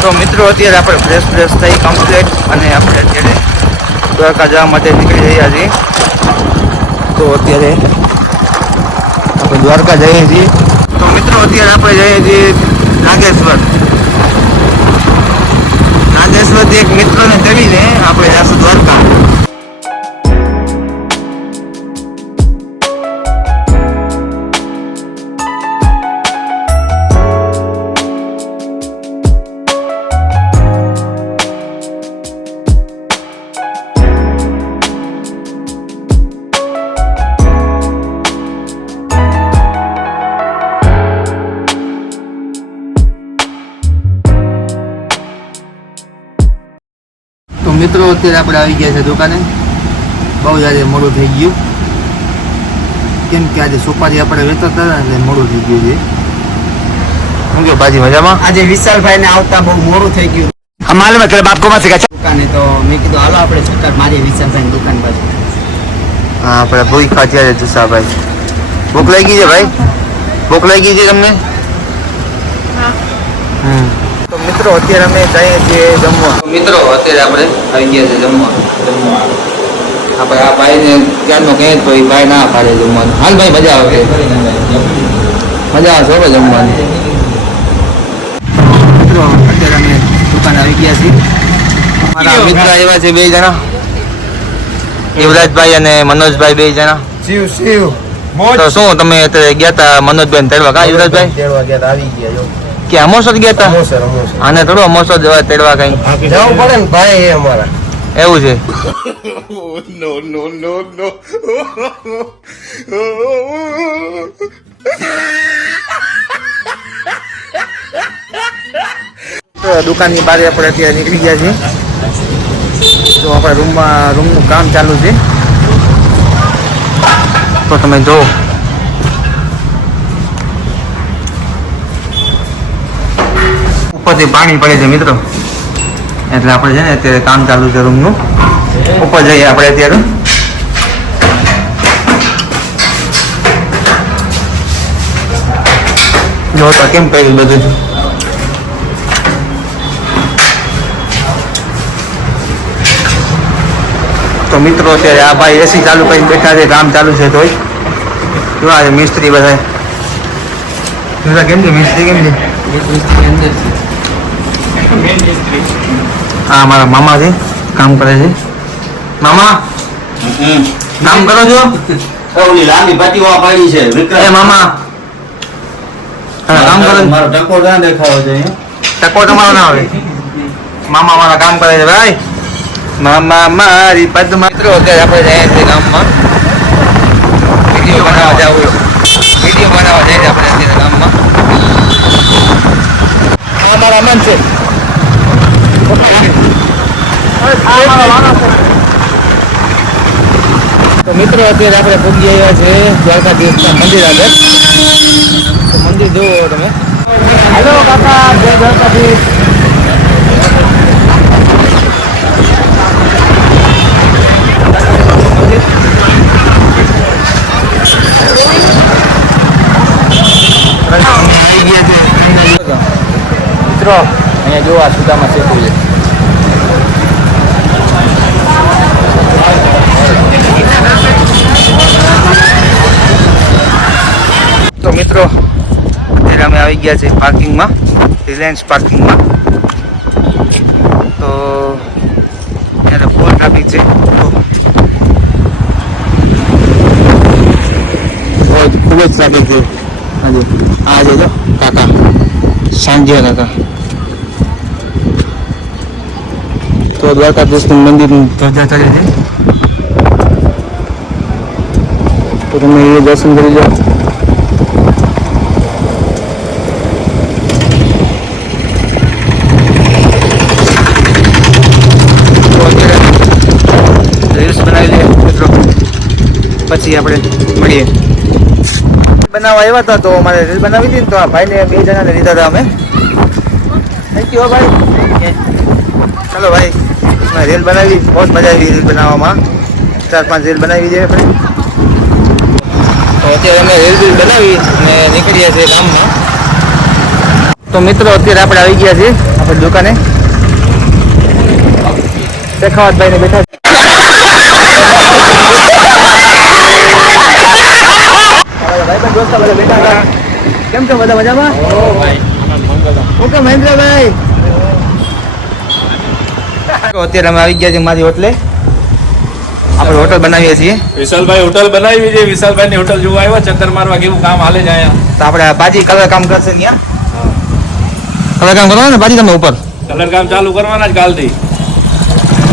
તો મિત્રો અત્યારે આપણે ફ્રેશ થઈ કમ્પ્લીટ અને આપણે અત્યારે દ્વારકા જવા માટે નીકળી રહ્યા છીએ. તો અત્યારે આપણે દ્વારકા જઈએ છીએ. તો મિત્રો અત્યારે આપણે જઈએ છીએ નાગેશ્વર. નાગેશ્વરથી એક મિત્રને તેડીને આપણે જઈશું દ્વારકા. તો મિત્રો અત્યારે આપણે આવી ગયા છે દુકાને. બહુ આજે મોડું થઈ ગયું, કેમ કે આજે સુપારી આપણે વેચતા હતા એટલે મોડું થઈ ગયું છે. શું કહો બાજી, મજામાં? આજે વિશાલભાઈ ને આવતા બહુ મોડું થઈ ગયું. અમારે મતલબ આપકો માં શીખા દુકાને તો મેં કીધું હાલો આપણે છૂટા મારી વિશાલભાઈ દુકાન બાજુ. હા, આપણે ભૂખ ખાતી છે જુસાભાઈ. ભૂખ લાગી છે ભાઈ? ભૂખ લાગી છે તમને? તો મિત્રો અત્યારે અમે જઈએ છીએ જમવા. મિત્રો અત્યારે આપણે આવી ગયા છે જમવા. આપણે આ ભાઈને ક્યારનો કહીએ તો એ ભાઈ ના પાડે જમવાનું. હાલ ભાઈ, મજા આવે, મજા આવશે હવે જમવાની. મિત્રો અત્યારે અમે દુકાન આવી ગયા છીએ. મારા મિત્ર આવ્યા છે 2 જણા, યુવરાજભાઈ અને મનોજભાઈ 2 જણા. શિવ તો શું તમે અત્યારે ગયા હતા મનોજભાઈ તેડવા? કા યુવરાજભાઈ તેડવા ગયા આવી ગયા કે અમોસર ગયા હતા? આને થોડું અમોસર જવા તેડવા કઈ જવું પડે ને ભાઈ, એ અમારા એવું છે. દુકાનની બહાર આપણે અત્યારે નીકળી ગયા છીએ. તો આપણા રૂમનું કામ ચાલુ છે. તો તમે જુઓ, ઉપરથી પાણી પડે છે મિત્રો, એટલે આપણે છે ને અત્યારે કામ ચાલુ છે રૂમનું. ઉપર જઈએ આપણે અત્યારે. જો તો કેમ કર્યું બધું. તો મિત્રો અત્યારે આ ભાઈ એસી ચાલુ કરીને બેઠા છે, કામ ચાલુ છે. તોય જો આ મિસ્ત્રી બધા કેમ છે? મિસ્ત્રી કેમ છે? હા, મારા મામા છે, કામ કરે છે. મામા કામ કરો છો? ઓલી લાંબી પટ્ટીઓ પડી છે એ મામા કામ કરો. મારો ટકો ના દેખાવો છે. ટકો તમારો ના આવે. મામા મારા કામ કરે છે ભાઈ. મામા મારી પદ્મા. મિત્રો અત્યારે આપણે જઈએ છીએ ગામમાં વિડીયો બનાવવા જવું. વિડીયો બનાવવા જઈએ આપણે અત્યારે ગામમાં. આ મારા મન છે. તો મિત્રો અત્યારે આપણે પહોંચી આવ્યા છે દ્વારકાધીશના મંદિર આગળ. તો મંદિર જોવો તમે. હેલો કાકા, જય દ્વારકાધીશ. મિત્રો અહીંયા જો આ સુદામાં સેતુ છે. તો મિત્રો અત્યારે અમે આવી ગયા છે પાર્કિંગમાં, રિલાયન્સ પાર્કિંગમાં. તો ત્યારે ફૂલ ટ્રાફિક છે. ખૂબ જ ટ્રાફિક છે. આ જોજો કાકા, સાંજે કાકા. તો દ્વારકાધીશનું મંદિરનું ધજા ચડે છે. તો તમે એ દર્શન કરી જાઓ. રીલ્સ બનાવી લઈએ મિત્રો, પછી આપણે મળીએ. બનાવવા આવ્યા હતા તો મારે રીલ બનાવી હતી ને, તો આ ભાઈને 2 જણાને લીધા હતા અમે. થેન્ક યુ ભાઈ. ચલો ભાઈ, મેં રીલ બનાવી, બહુ મજા આવી રીલ બનાવવામાં. 4-5 રીલ બનાવી છે આપણે. તો અત્યારે અમે રીલ બનાવી અને નીકળીએ છીએ ગામમાં. તો મિત્રો અત્યારે આપણે આવી ગયા છીએ આપણી દુકાને. શેખાવતભાઈ ને બેઠા છે. ભાઈ દોસ્તો બધા બેઠા હતા. કેમ છો બધા મજામાં? ઓકે મહેન્દ્રભાઈ. અત્યારે અમે આવી ગયા છીએ મારી હોટલે. આપણે હોટલ બનાવીએ છીએ. વિશાલભાઈ હોટલ બનાવી છે. વિશાલભાઈ ની હોટલ જોવા આવ્યા, ચક્કર મારવા કેવું કામ હાલે છે અહીંયા. તો આપણે બાજી કલર કામ કરશે ત્યાં. કલર કામ કરવાનું ને બાજી તમે ઉપર. કલર કામ ચાલુ કરવાના જ કાલથી.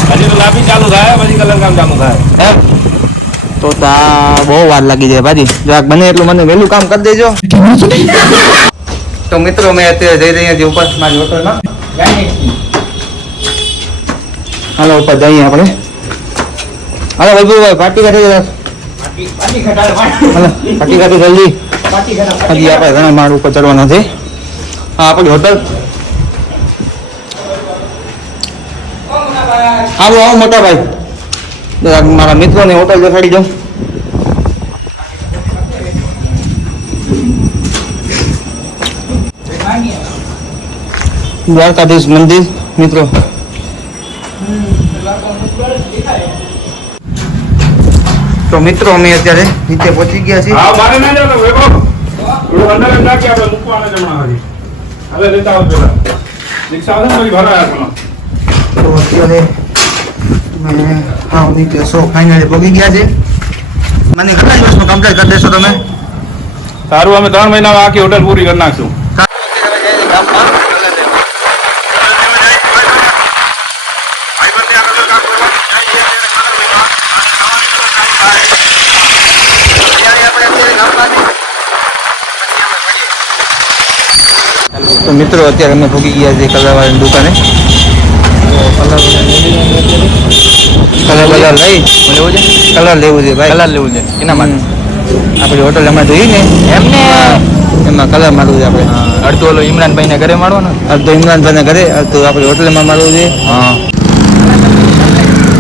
હજી તો લાભી ચાલુ થાય પછી કલર કામ ચાલુ થાય. તો બહુ વાર લાગી જાય બાજી. જરાક બને એટલું મને વહેલું કામ કરી દેજો. તો મિત્રો મેં અત્યારે જઈ રહ્યા છીએ ઉપર મારી હોટલમાં. હાલો ઉપર જઈએ આપણે. હાલો ભાઈ પાર્ટી કાઢી હાલો પાર્ટી કાઢી જલ્દી. હજી આપણે ઘણા માળ ઉપર ચડવાના છે. હા આપણી હોટલ. આવો આવો મોટા ભાઈ. જરાક મારા મિત્રોને હોટલ દેખાડી દઉં. દ્વારકાધીશ મંદિર મિત્રો. તો મિત્રો અમે અત્યારે નીચે પહોંચી ગયા છીએ. હા મારે ના જાવ વેગો. થોડું અંદર જ નાખી આપણે મૂકવાના જમણા હજી. હવે લેતા આવો પેલા. રિક્ષા આવે ને પછી ભરાય આપણો. તો અત્યારે હા નીચે ફાઇનલી પહોંચી ગયા છે. મને કેટલા દિવસમાં કમ્પ્લીટ કરી દેશો તમે? સારું, અમે 3 મહિનામાં આખી હોટલ પૂરી કરી નાખશું. તો મિત્રો અત્યારે અમે ભોગી ગયા છીએ કલરવાળાની દુકાને. કલર લઈ લેવું છે. કલર લેવું છે ભાઈ. કલર લેવું છે એના માટે આપણી હોટલ હમણાં જોઈ ને એમને એમાં કલર મારવું છે આપણે. અડધું ઓલો ઇમરાનભાઈ ને ઘરે મારવો ને. અડધું ઇમરાનભાઈ ને ઘરે, અડધું આપણી હોટલમાં મારવું છે. હા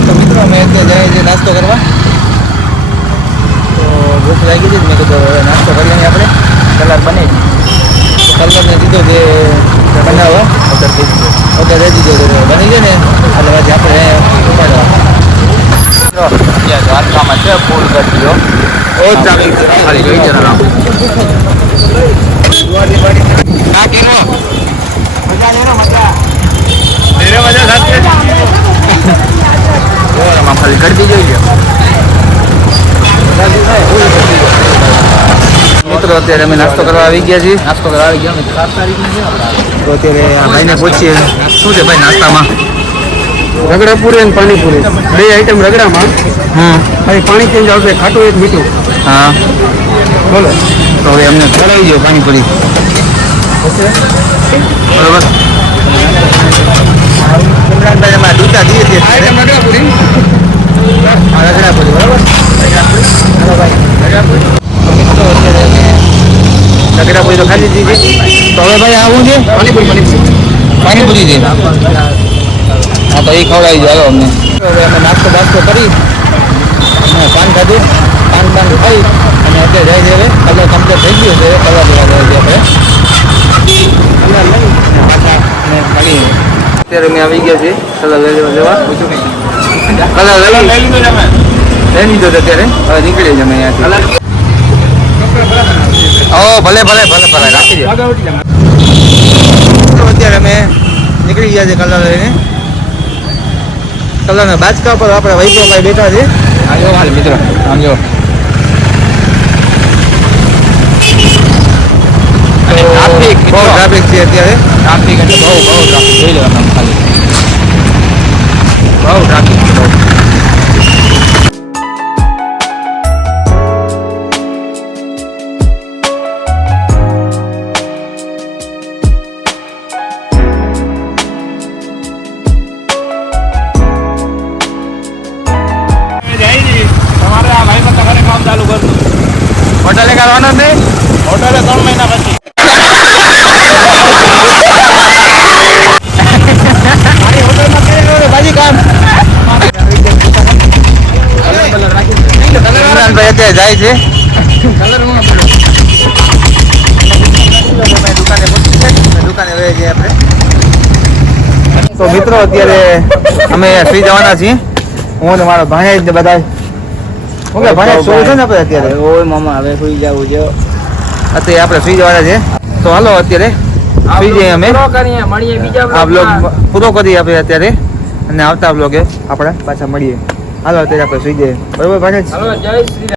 તો મિત્રો અમે અત્યારે જઈએ છીએ નાસ્તો કરવા. તો ભૂખ લાગી છે. મેં કીધું હવે નાસ્તો કરી લઈએ આપણે. કલર બને કલરને દીધો જે બનાવો ઓર્ડર દઈ દીધો. ઓર્ડર દઈ દીધો બની ગયો ને એટલે પછી આપણે ઉપાડવા. દ્વારકામાં છે ફૂલ ગયો. બહુ ટ્રાફિક છે. ખાલી જોઈ જરા હા કેવો મજા લે મજા. તેરે મજા સાથે ઓરામાં ખાલી ગરદી જોઈ લો. મિત્રો અત્યારે અમે નાસ્તો કરવા આવી ગયા છીએ. નાસ્તો કરવા આવી ગયા 7 તારીખને છે આપણે. તો અત્યારે આ ભાઈને પૂછીએ શું છે ભાઈ નાસ્તામાં. રગડા પૂરી અને પાણીપુરી 2 આઈટમ રગડામાં. પછી પાણી ચેન્જ આવશે, ખાટું એક મીઠું. હા બોલો. તો હવે અમને ખવડાવી દો પાણીપુરી. બરોબર. ઇમરાનભાઈ અમારા દૂધા દઈએ છીએ. આઈટમ રગડા પૂરી. રગડાપુરી બરોબર. હાલો ભાઈ રગડાપુરી. તો અત્યારે રગડાપુરી તો ખાલી દીધી. તો હવે ભાઈ આવું છે પાણીપુરી છે. હા તો એ ખવડાવી દો હાલો અમને. હવે અમે નાસ્તો બાસ્તો કરી અને પાન ખાધું. પાન ખાઈ અને અત્યારે જાય છે હવે કલર કમ્પ્લીટ થઈ ગયું છે. કલર લેવા જાય છે આપણે. કલર લઈ પાછા અને ખાલી અત્યારે અમે આવી ગયા છીએ કલર લઈ લેવા જવા. કલર લઈ લીધો છે અમે. લઈ લીધો છે અત્યારે. હવે નીકળી જ અમે અહીંયાથી. ઓ ભલે ભલે ભલે ભલે રાખી દો. અત્યારે અમે નીકળી ગયા છે કલર લઈને. કલરના બાચકા પર આપણે વૈભવભાઈ બેઠા છે. આજો હાલ મિત્રો આજો. ટ્રાફિક બહુ ટ્રાફિક છે અત્યારે. ટ્રાફિક એટલે બહુ ટ્રાફિક જોઈ લેવાનું ખાલી. બહુ ટ્રાફિક છે બહુ. તમારે આ ભાઈ તમારે કામ ચાલુ કરવું. હોટલે કરવાનો છે. હોટલે 3 મહિના પછી. મારી હોટલમાં કરી બાજી કામ. ઇમરાનભાઈ અત્યારે જાય છે. દુકાને તો મિત્રો અત્યારે અમે સુઈ જવાના છીએ, હું ને મારો ભાણેજ ને બધા. ઓકે ભાણેજ સુઈ છે ને આપણે અત્યારે? ઓય મામા હવે સુઈ જવું છે. અત્યારે આપણે સુઈ જવાના છે, તો હાલો અત્યારે સુઈ જઈએ અમે. આ બ્લોગ પૂરો કરીએ આપણે અત્યારે, અને આવતા બ્લોગે આપણે પાછા મળીએ. હાલો અત્યારે આપણે સુઈ જઈએ, બરોબર ભાણેજ?